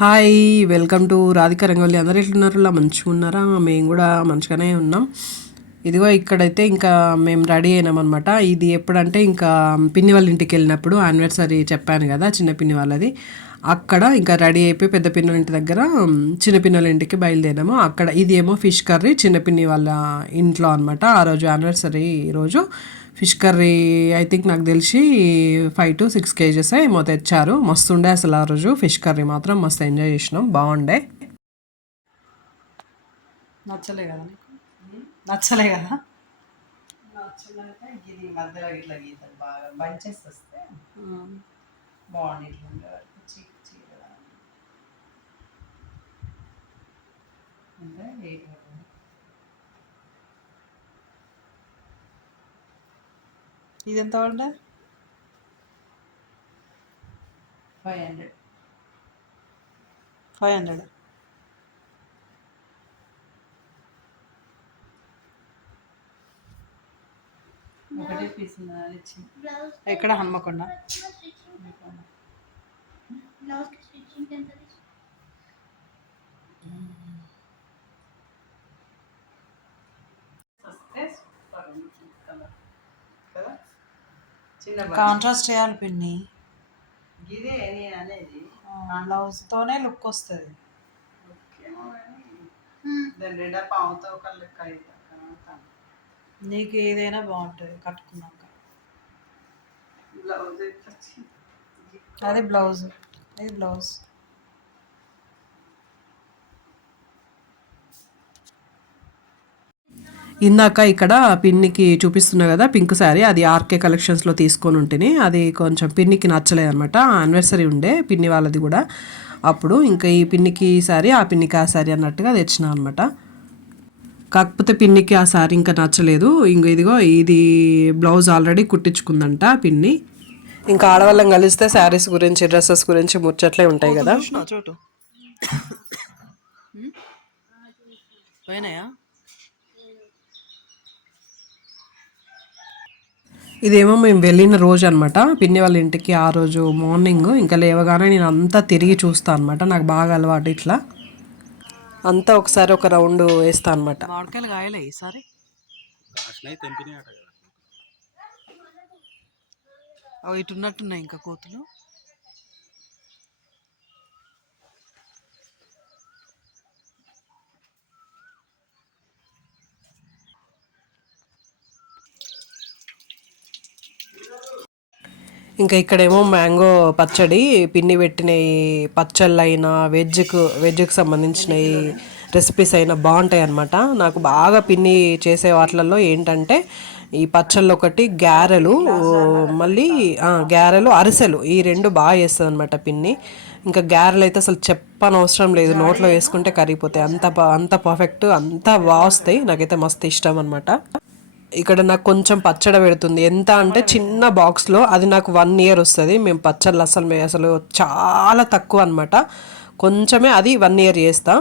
Hi welcome to Radhika Rangavalli. అందరు ఎట్లున్నారు ఇలా మంచిగా ఉన్నారా? మేము కూడా మంచిగానే ఉన్నాం. ఇదిగో ఇక్కడైతే ఇంకా మేము రెడీ అయినాం అనమాట ఇది ఎప్పుడంటే ఇంకా పిన్ని వాళ్ళ ఇంటికి వెళ్ళినప్పుడు యానివర్సరీ చెప్పాను కదా చిన్న పిన్ని వాళ్ళది. అక్కడ ఇంకా రెడీ అయిపోయి పెద్ద పిన్నల ఇంటి దగ్గర చిన్న పిన్నల ఇంటికి బయలుదేరాము అక్కడ ఇది ఏమో ఫిష్ కర్రీ చిన్న పిన్ని వాళ్ళ ఇంట్లో అనమాట ఆ రోజు యానివర్సరీ రోజు. ఫిష్ కర్రీ ఐ థింక్ నాకు తెలిసి ఫైవ్ టు సిక్స్ కేజెస్ ఏమో తెచ్చారు. మస్తు ఉండే అసలు ఆ రోజు ఫిష్ కర్రీ మాత్రం మస్తు ఎంజాయ్ చేసినాం. బాగుండే. నచ్చలే కదా నచ్చలే కదా? నచ్చిందంటే ఇది మధ్యలో ఇట్లా గీతలు బాగా బంచెస్ వస్తే బాగుంది ఇట్లా ఉండే వరకు చీక్ చీర అంటే ఎయిట్ ఇది ఎంత పడ్డా ఫైవ్ హండ్రెడ్ ఫైవ్ హండ్రెడ్ ఒకటే పీస్ ఉన్నది ఇచ్చి ఎక్కడ హన్మకొండ బ్లౌజ్ కి స్టిచ్చింగ్ ఎంత కాంట్రాస్ట్ చేయాలి పిన్ని. ఇదే నేను అనేది. బ్లౌజ్తోనే లుక్ వస్తుంది. నీకు ఏదైనా బాగుంటుంది కట్టుకున్నాక. బ్లౌజ్ అది బ్లౌజ్. ఇది బ్లౌజ్. ఇందాక ఇక్కడ పిన్నికి చూపిస్తున్నా కదా పింక్ శారీ అది ఆర్కే కలెక్షన్స్లో తీసుకొని ఉంటేనే అది కొంచెం పిన్నికి నచ్చలేదు అనమాట యానివర్సరీ ఉండే పిన్ని వాళ్ళది కూడా. అప్పుడు ఇంకా ఈ పిన్నికి ఈ శారీ ఆ పిన్నికి ఆ శారీ అన్నట్టుగా తెచ్చిన అనమాట కాకపోతే పిన్నికి ఆ శారీ ఇంకా నచ్చలేదు. ఇంక ఇదిగో ఇది బ్లౌజ్ ఆల్రెడీ కుట్టించుకుందంట పిన్ని. ఇంకా ఆడవాళ్ళం కలిస్తే శారీస్ గురించి డ్రెస్సెస్ గురించి ముచ్చట్లే ఉంటాయి కదా. చోటు. పోయినాయా? ఇదేమో మేము వెళ్ళిన రోజు అనమాట పిన్ని వాళ్ళ ఇంటికి ఆ రోజు మార్నింగ్ ఇంకా లేవగానే నేను అంతా తిరిగి చూస్తాను అనమాట నాకు బాగా అలవాటు ఇట్లా. అంతా ఒకసారి ఒక రౌండ్ వేస్తా అనమాట మామిడికాయలు కాయలే ఈసారి? అవి ఇటు ఉన్నట్టున్నాయి ఇంకా కోతులు. ఇంకా ఇక్కడేమో మ్యాంగో పచ్చడి పిన్ని పెట్టినవి పచ్చళ్ళైనా వెజ్కు వెజ్కి సంబంధించినవి రెసిపీస్ అయినా బాగుంటాయి అన్నమాట నాకు బాగా పిన్ని చేసే వాటిలలో ఏంటంటే ఈ పచ్చళ్ళు ఒకటి గారెలు మళ్ళీ గారెలు అరిసెలు ఈ రెండు బాగా చేస్తుంది అనమాట పిన్ని ఇంకా గారెలు అయితే అసలు చెప్పనవసరం లేదు. నోట్లో వేసుకుంటే కరిగిపోతాయి. అంత అంత పర్ఫెక్ట్ అంత బాగా వస్తాయి. నాకైతే మస్తు ఇష్టం అనమాట ఇక్కడ నాకు కొంచెం పచ్చడ పెడుతుంది. ఎంత అంటే చిన్న బాక్స్లో అది నాకు వన్ ఇయర్ వస్తుంది. మేము పచ్చళ్ళు అసలు మేము అసలు చాలా తక్కువ అనమాట కొంచెమే అది వన్ ఇయర్ చేస్తా.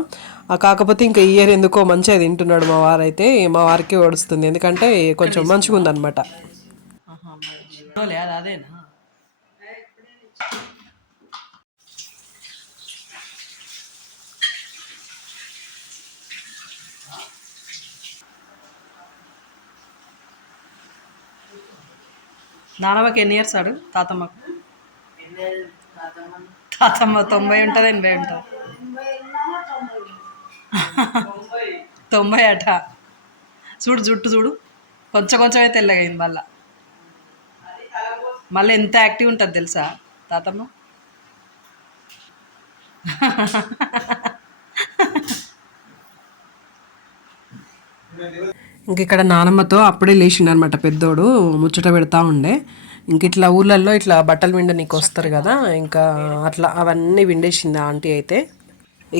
కాకపోతే ఇంకా ఇయర్ ఎందుకో మంచిగా తింటున్నాడు మా వారైతే. మా వారికి ఓడుస్తుంది. ఎందుకంటే కొంచెం మంచిగా ఉందన్నమాట. నానమ్మకి ఎన్ని ఇయర్స్ ఆడు? తాతమ్మకు? తాతమ్మ తొంభై ఉంటుంది ఎనభై ఉంటుంది. తొంభై అట. చూడు జుట్టు చూడు. కొంచెం కొంచెం అయితే తెల్లగైంది మళ్ళా. మళ్ళీ ఎంత యాక్టివ్ ఉంటుంది తెలుసా తాతమ్మ? ఇంక ఇక్కడ నానమ్మతో అప్పుడే లేచిండు అనమాట పెద్దోడు ముచ్చట పెడతా ఉండే. ఇంక ఇట్లా ఊర్లలో ఇట్లా బట్టలు విండ నీకు వస్తారు కదా ఇంకా అట్లా అవన్నీ విండేసింది ఆంటీ అయితే.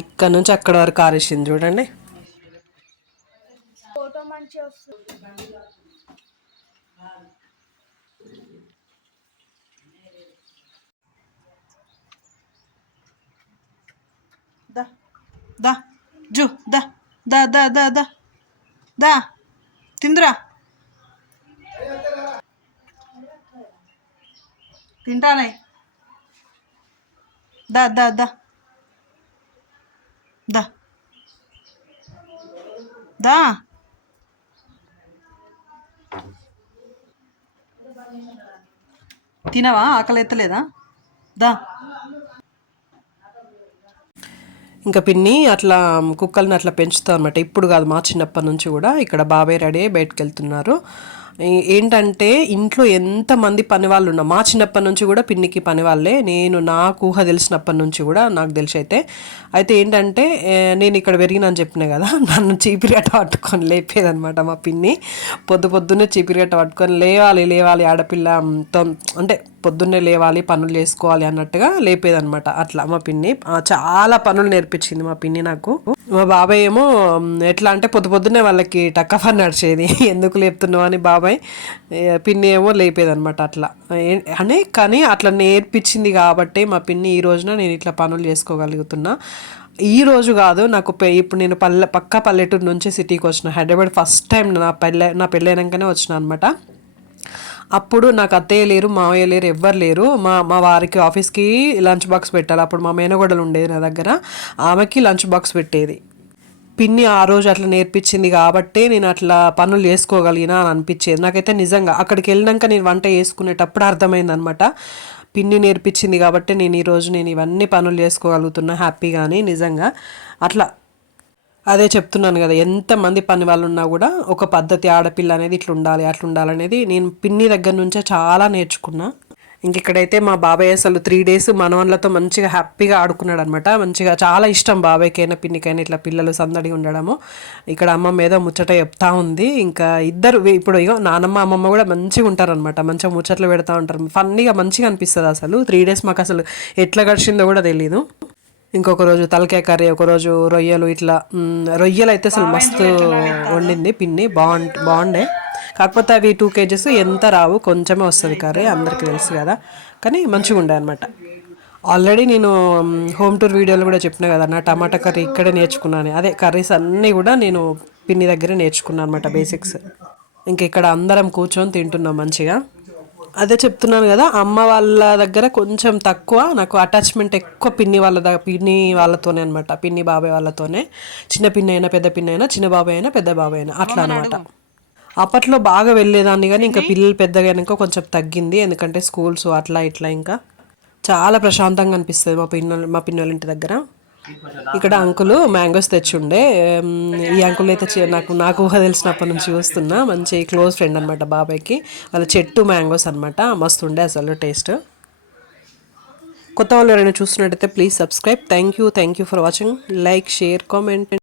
ఇక్కడ నుంచి అక్కడ వరకు ఆరేసింది చూడండి. దా దా జు దా దా దా దా దా దా. తిందురా. తింటానై. దా దా దా. దా. దా. తినవా? ఆకలి ఎత్తలేదా దా. ఇంకా పిన్ని అట్లా కుక్కల్ని అట్లా పెంచుతాం అనమాట ఇప్పుడు కాదు మా చిన్నప్పటి నుంచి కూడా ఇక్కడ బాబాయ్ రెడీ అయ్యి బయటకు వెళ్తున్నారు. ఏంటంటే ఇంట్లో ఎంతమంది పని వాళ్ళు ఉన్నా మా చిన్నప్పటి నుంచి కూడా పిన్నికి పని వాళ్ళే. నేను నాకు ఊహ తెలిసినప్పటి నుంచి కూడా నాకు తెలిసి అయితే అయితే ఏంటంటే నేను ఇక్కడ పెరిగినని చెప్పిన కదా నన్ను చీపిరిగట్ట పట్టుకొని లేపేదనమాట మా పిన్ని. పొద్దు పొద్దున్నే చీపిరిగట్ట పట్టుకొని లేవాలి లేవాలి ఆడపిల్ల అంటే పొద్దున్నే లేవాలి పనులు చేసుకోవాలి అన్నట్టుగా లేపేదనమాట అట్లా మా పిన్ని చాలా పనులు నేర్పించింది మా పిన్ని నాకు. మా బాబాయ్ ఏమో ఎట్లా అంటే పొద్దు పొద్దున్నే వాళ్ళకి టక్కఫన్ నడిచేది. ఎందుకు లేపుతున్నావు? అని బాబాయ్ పిన్ని ఏమో లేపేదనమాట అట్లా. అనే అని కానీ అట్లా నేర్పించింది కాబట్టి మా పిన్ని ఈ రోజున నేను ఇట్లా పనులు చేసుకోగలుగుతున్నా. ఈ రోజు కాదు నాకు పె- ఇప్పుడు నేను పల్లె పక్క పల్లెటూరు నుంచి సిటీకి వచ్చిన. హైదరాబాద్ ఫస్ట్ టైం నా పెళ్ళి నా పెళ్ళైనాకనే వచ్చిన అనమాట అప్పుడు నాకు అత్తయ్య లేరు మావయ్య లేరు ఎవ్వరు లేరు. మా మా వారికి ఆఫీస్కి లంచ్ బాక్స్ పెట్టాలి. అప్పుడు మా మేనగొడలు ఉండేది నా దగ్గర. ఆమెకి లంచ్ బాక్స్ పెట్టేది. పిన్ని ఆ రోజు అట్లా నేర్పించింది కాబట్టే నేను అట్లా పనులు చేసుకోగలిగినా అని అనిపించేది. నాకైతే నిజంగా అక్కడికి వెళ్ళినాక నేను వంట చేసుకునేటప్పుడు అర్థమైంది అనమాట పిన్ని నేర్పించింది కాబట్టి నేను ఈరోజు నేను ఇవన్నీ పనులు చేసుకోగలుగుతున్నా హ్యాపీగాని నిజంగా. అట్లా అదే చెప్తున్నాను కదా ఎంతమంది పని వాళ్ళు ఉన్నా కూడా ఒక పద్ధతి ఆడపిల్ల అనేది ఇట్లా ఉండాలి అట్లా ఉండాలి అనేది నేను పిన్ని దగ్గర నుంచే చాలా నేర్చుకున్నా. ఇంకెక్కడైతే మా బాబాయ్ అసలు త్రీ డేస్ మనవన్లతో మంచిగా హ్యాపీగా ఆడుకున్నాడు అనమాట మంచిగా చాలా ఇష్టం బాబాయ్కైనా పిన్నికైనా ఇట్లా పిల్లలు సందడిగా ఉండడము. ఇక్కడ అమ్మమ్మ ఏదో ముచ్చట చెప్తా ఉంది. ఇంకా ఇద్దరు ఇప్పుడు ఇగో నానమ్మ అమ్మమ్మ కూడా మంచిగా ఉంటారనమాట మంచిగా ముచ్చట్లు పెడతా ఉంటారు. ఫన్నీగా మంచిగా అనిపిస్తుంది అసలు. త్రీ డేస్ మాకు అసలు ఎట్లా గడిచిందో కూడా తెలీదు. ఇంకొక రోజు తలకాయ కర్రీ ఒక రోజు రొయ్యలు ఇట్లా రొయ్యలు అయితే అసలు మస్తు వండింది పిన్ని బాగుంట బాగుండే. కాకపోతే అవి టూ కేజెస్ ఎంత రావు కొంచెమే వస్తుంది కర్రీ అందరికీ తెలుసు కదా. కానీ మంచిగా ఉండే అనమాట ఆల్రెడీ నేను హోమ్ టూర్ వీడియోలో కూడా చెప్పిన కదా నా టమాటా కర్రీ ఇక్కడే నేర్చుకున్నాను. అదే కర్రీస్ అన్నీ కూడా నేను పిన్ని దగ్గరే నేర్చుకున్నాను అనమాట బేసిక్స్ ఇంక ఇక్కడ అందరం కూర్చొని తింటున్నాం మంచిగా. అదే చెప్తున్నాను కదా అమ్మ వాళ్ళ దగ్గర కొంచెం తక్కువ నాకు అటాచ్మెంట్ ఎక్కువ పిన్ని వాళ్ళ దగ్గర పిన్ని వాళ్ళతోనే అనమాట పిన్ని బాబాయ్ వాళ్ళతోనే. చిన్న పిన్ని అయినా పెద్ద పిన్ని అయినా చిన్న బాబాయ్ అయినా పెద్ద బాబాయ్ అయినా అట్లా అనమాట అప్పట్లో బాగా వెళ్ళేదాన్ని కానీ ఇంకా పిల్లలు పెద్దగా అయినాక కొంచెం తగ్గింది. ఎందుకంటే స్కూల్స్ అట్లా ఇట్లా ఇంకా చాలా ప్రశాంతంగా అనిపిస్తుంది మా పిన్నోళ్ళ మా పిన్నోళ్ళ ఇంటి దగ్గర. ఇక్కడ అంకులు మ్యాంగోస్ తెచ్చుండే. ఈ అంకుల్ అయితే నాకు నాకు ఊహ తెలిసినప్పటి నుంచి చూస్తున్నా. మంచి క్లోజ్ ఫ్రెండ్ అనమాట బాబాయ్కి. వాళ్ళ చెట్టు మ్యాంగోస్ అనమాట మస్తు ఉండే అసలు టేస్ట్. కొత్త వాళ్ళు ఎవరైనా చూస్తున్నట్టయితే please subscribe. Thank you thank you for watching like share comment